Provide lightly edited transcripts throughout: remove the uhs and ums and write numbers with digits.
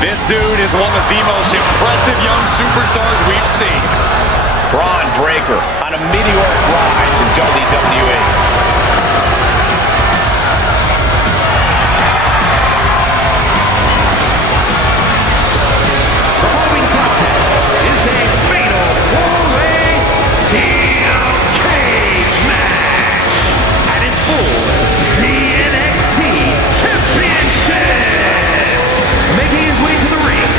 This dude is one of the most impressive young superstars we've seen. Bron Breakker on a meteoric rise in WWE. The NXT Championship! Making his way to the ring,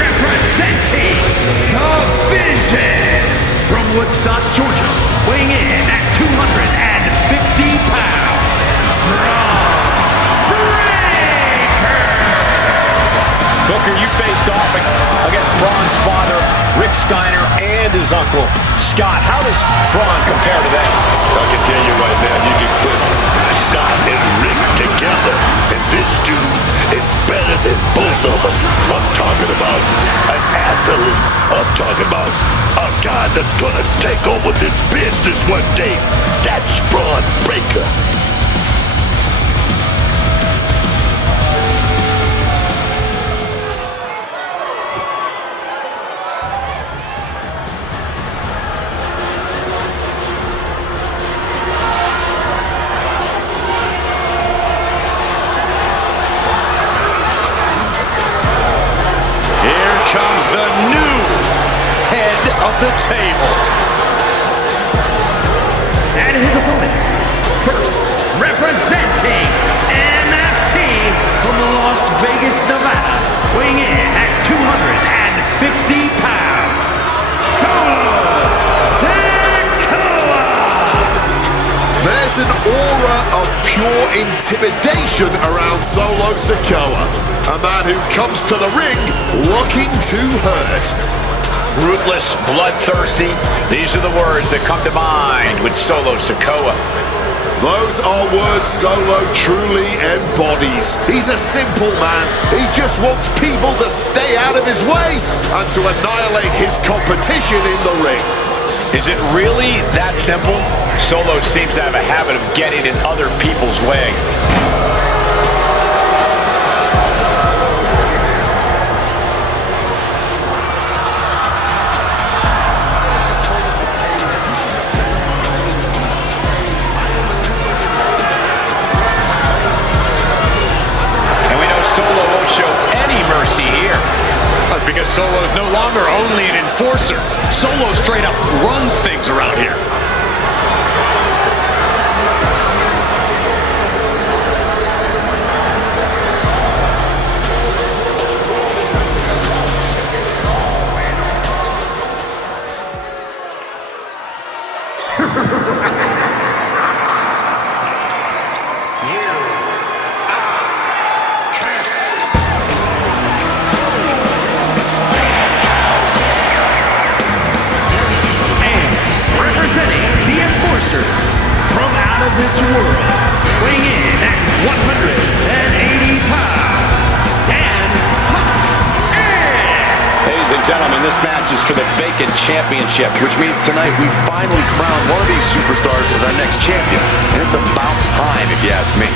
representing the Vision from Woodstock, Georgia, weighing in at 250 pounds, Bron Breakker! Booker, you faced off against Bron's father, Rick Steiner, and his uncle, Scott. How does Bron compare to them? I can tell you right now, you can put Scott and Rick together, and this dude is better than both of us. I'm talking about an athlete. I'm talking about a guy that's gonna take over this business one day. That's Bron Breakker. Comes the new head of the table. And his opponents, first representing NXT from Las Vegas, Nevada, weighing in at 250 pounds, Solo Sikoa! There's an aura of pure intimidation around Solo Sikoa. A man who comes to the ring looking to hurt. Ruthless, bloodthirsty. These are the words that come to mind with Solo Sikoa. Those are words Solo truly embodies. He's a simple man. He just wants people to stay out of his way and to annihilate his competition in the ring. Is it really that simple? Solo seems to have a habit of getting in other people's way. Solo won't show any mercy here. That's because Solo's no longer only an enforcer. Solo straight up runs things around here. This world, weighing in at 180 pounds, Danhausen. Ladies and gentlemen, this match is for the Vacant Championship. Which means tonight we finally crown one of these superstars as our next champion. And it's about time, if you ask me.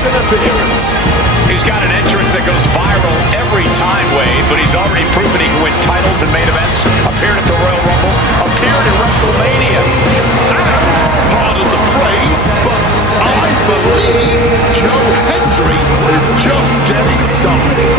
recent appearance. He's got an entrance that goes viral every time, Wade, but he's already proven he can win titles in main events, appeared at the Royal Rumble, appeared at WrestleMania. And, pardon the phrase, but I believe Joe Hendry is just getting started.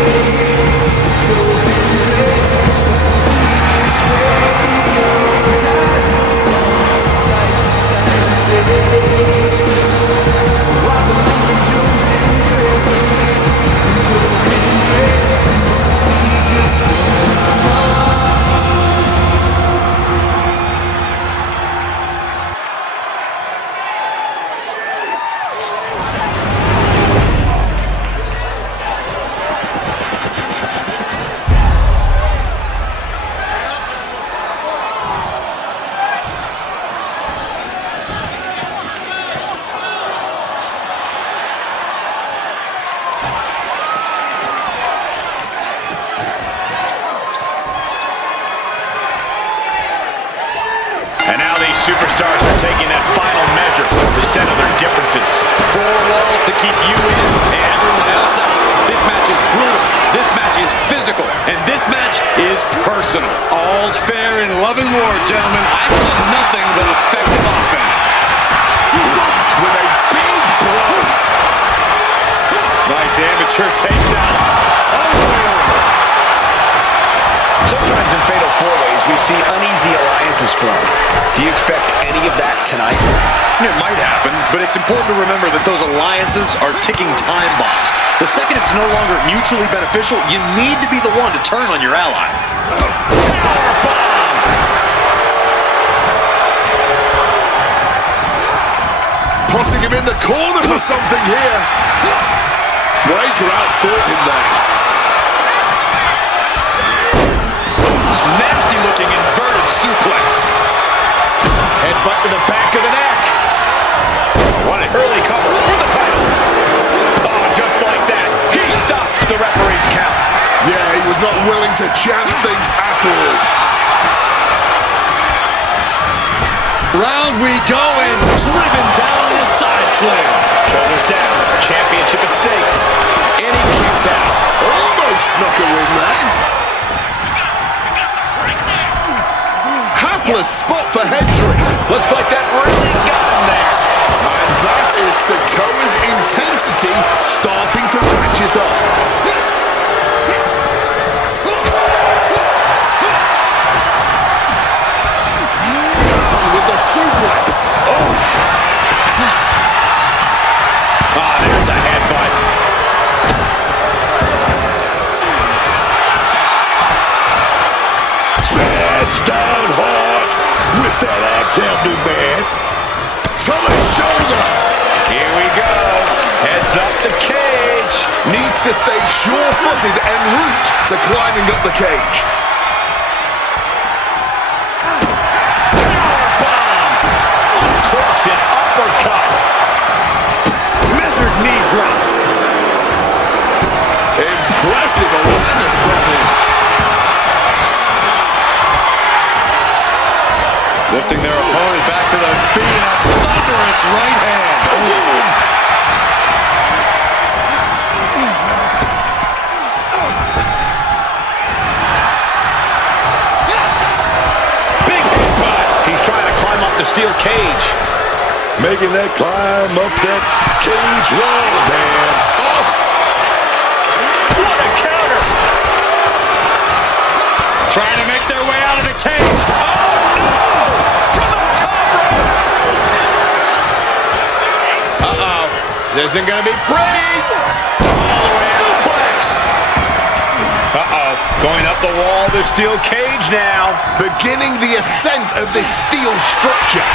And now these superstars are taking that final measure to settle their differences. Four walls to keep you in and everyone else out. This match is brutal. This match is physical. And this match is personal. All's fair in love and war, gentlemen. I saw nothing but effective offense. Thumped with a big blow. Nice amateur takedown. All the way over. Sometimes in fatal four-ways, we see uneasy alliances form. Do you expect any of that tonight? It might happen, but it's important to remember that those alliances are ticking time bombs. The second it's no longer mutually beneficial, you need to be the one to turn on your ally. Putting him in the corner for something here. Breakker outthought him there. Nasty looking inverted suplex. Headbutt to the back of the neck. What an early cover for the title. Oh, just like that, he stops the referee's count. Yeah, he was not willing to chance things at all. Round we go and driven down in a side slam. Shoulders down, championship at stake. And he kicks out. Almost snuck a win there. Hapless spot for Hendry. Looks like that really got him there. And that is Sikoa's intensity starting to ratchet up. Down with the suplex. Oh! Ah, there's a headbutt. Smash down hard with that axe handle, man. To the shoulder. Here we go. Heads up the cage. Needs to stay sure-footed en route to climbing up the cage. Uncorks an uppercut. Measured knee drop. Impressive awareness from him. Lifting their opponent back to their feet. A thunderous right hand. Big headbutt. He's trying to climb up the steel cage. Making that climb up that cage wall, man. Oh! What a counter! Trying to make their way out of the cage. Oh, no! From the top rope! Uh-oh. This isn't going to be pretty. All the way suplex. Uh-oh. Going up the wall, the steel cage now. Beginning the ascent of this steel structure.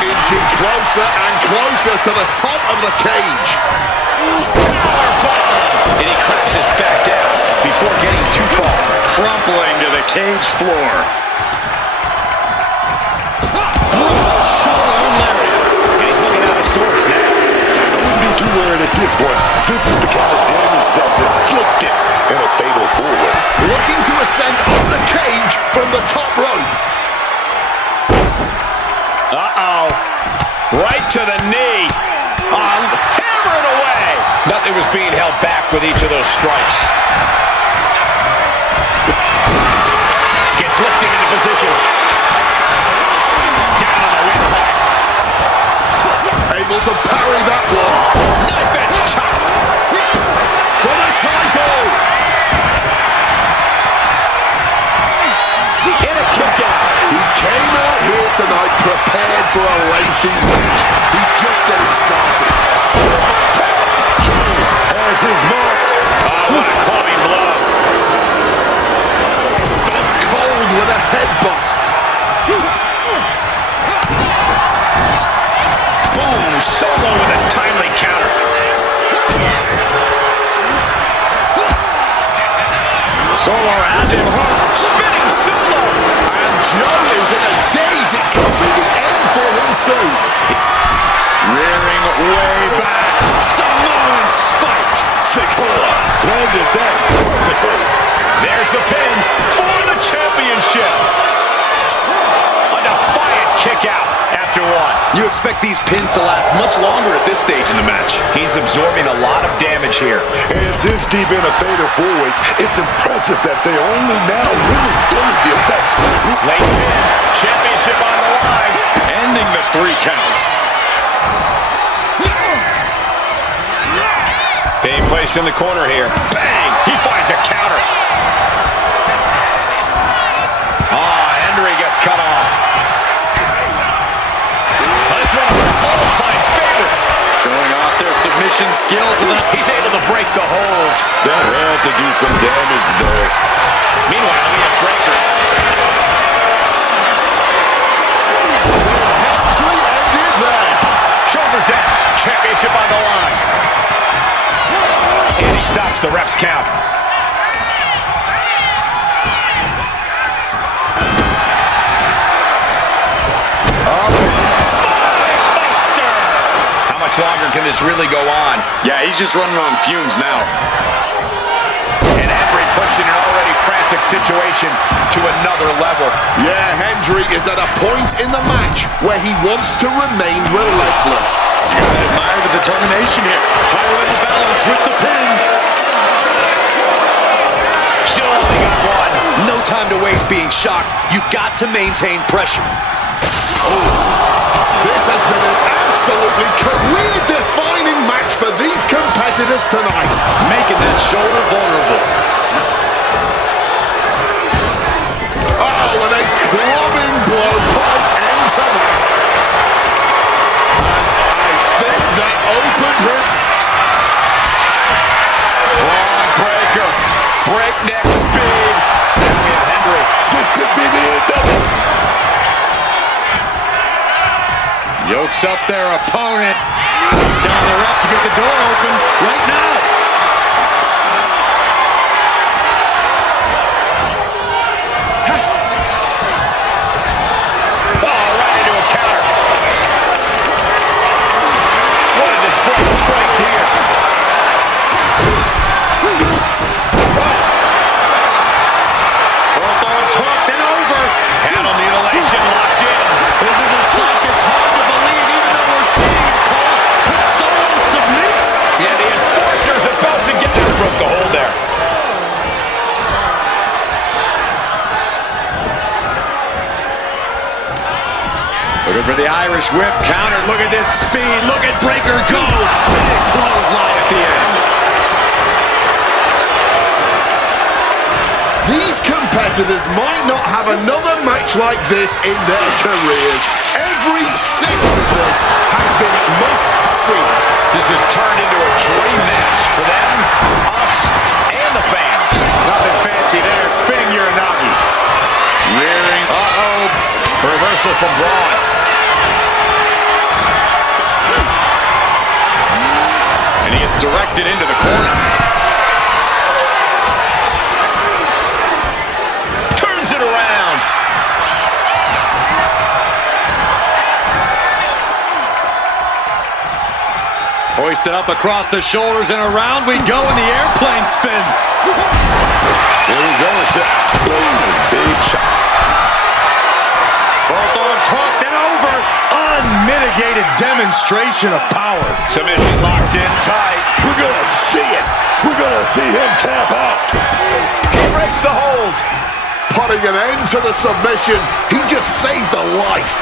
Inching closer and closer to the top of the cage. And he crashes back down before getting too far. Crumpling to the cage floor. Shoulder lariat. And he's looking out of sorts now. I wouldn't be too worried at this point. This is the kind of damage that's inflicted in a fatal four-way. Looking to ascend up the cage from the top rope. Uh-oh. Right to the knee. Hammer it away. was being held back with each of those strikes. Gets lifted into position. Down on the windpipe. Able to parry that one. Knife edge chop. For the title. In a kick out. He came out here tonight prepared for a lengthy match. He's just getting started. Has his mark. Oh, what a clubbing blow. Stone cold with a headbutt. Boom, Solo with a timely counter. Solo has him hooked. Spinning Solo. And Joe is in a daze. It could be the end for him soon. Rearing way back. Samoan spike. Sikoa landed that perfectly. There's the pin for the championship. A defiant kick out after one. You expect these pins to last much longer at this stage in the match. He's absorbing a lot of damage here. And this deep in a fatal four-weights, it's impressive that they only now really feeling the effects. Late pin. Championship on the line. Ending the 3 count. Being placed in the corner here. Bang! He finds a counter. Hendry gets cut off. This one of their all-time favorites. Showing off their submission skill. He's able to break the hold. That had to do some damage, though. Meanwhile, we have Breakker. Hendry ended there. Shoulders down. Championship on the line. And he stops the ref's count. Spinebuster! How much longer can this really go on? Yeah, he's just running on fumes now. And Hendry pushing an already frantic situation to another level. Yeah, Hendry is at a point in the match where he wants to remain relentless. You gotta admire the determination here. Title in the balance with the pin. Still only got one. No time to waste being shocked. You've got to maintain pressure. This has been an absolutely career-defining match for these competitors tonight. Making that shoulder vulnerable. Oh, and a clubbing blow put an end to that. I think that opened him. Bron Breakker. Breakneck speed. Now we have Hendry. This could be the end of it. Yokes up their opponent. He's telling the ref to get the door open right now. Oh, right into a counter. What a display of strength here. Both arms hooked and over. Handle mutilation locked in. This is a sight that's hard to believe, even though we're seeing it, Cole. Could someone submit? Yeah, the enforcer's about to get this. Broke the hold there. Looking for the Irish whip counter. Look at this speed. Look at Breakker go. Big clothesline at the end. These competitors might not have another match like this in their careers. Every second of this has been must-see. This has turned into a dream match for them, us, and the fans. Nothing fancy there. Spinning Uranagi. Rearing. Uh-oh. Reversal from Bron. And he is directed into the corner. Turns it around. Hoisted up across the shoulders and around we go in the airplane spin. There we go. It's a big shot. Both arms hooked and over. Unmitigated demonstration of power. Submission locked in tight. We're gonna see it. We're gonna see him tap out. He breaks the hold. Putting an end to the submission. He just saved a life.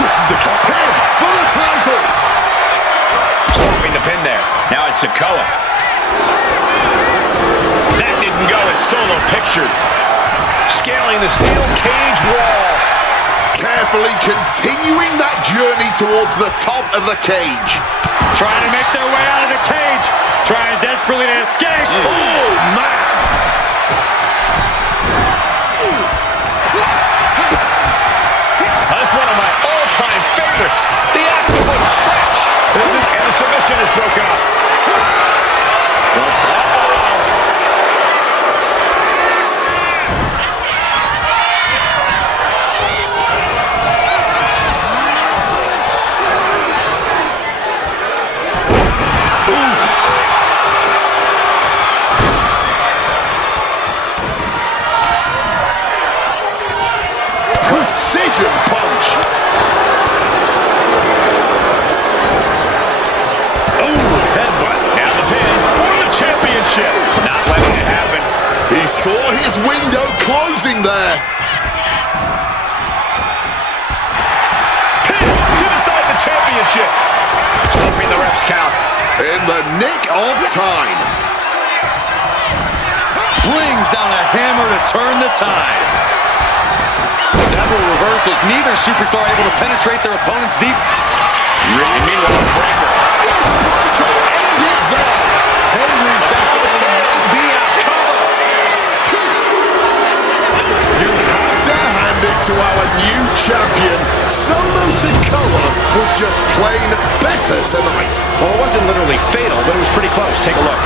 This is the count. Pin for the title. Stopping the pin there. Now it's Sikoa. That didn't go as Solo pictured. Scaling the steel cage wall. Carefully continuing that journey towards the top of the cage. Trying to make their way out of the cage. Trying desperately to escape. Oh, man. That's one of my all-time favorites. The octopus stretch. And the submission is broken up. Precision punch. Oh, headbutt. Now the pin for the championship. Not letting it happen. He saw his window closing there. Pin to decide the championship. Stopping the ref's count. In the nick of time. Brings down a hammer to turn the tide. Several reversals. Neither superstar able to penetrate their opponent's deep. Meanwhile, Breakker. Ended there. Hendry's down and may be out. Cover. You have to hand it to our new champion. Solo Sikoa was just plain better tonight. Well, it wasn't literally fatal, but it was pretty close. Take a look.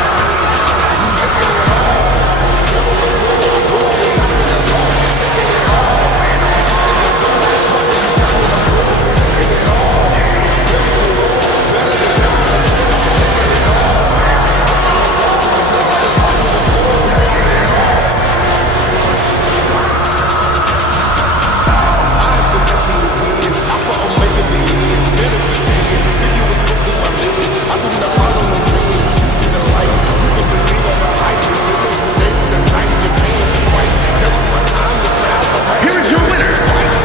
Here is your winner,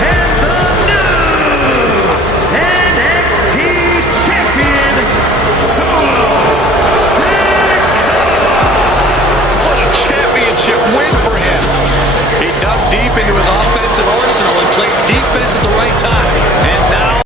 and the new NXT Champion, Solo Sikoa. What a championship win for him. He dug deep into his offensive arsenal and played defense at the right time.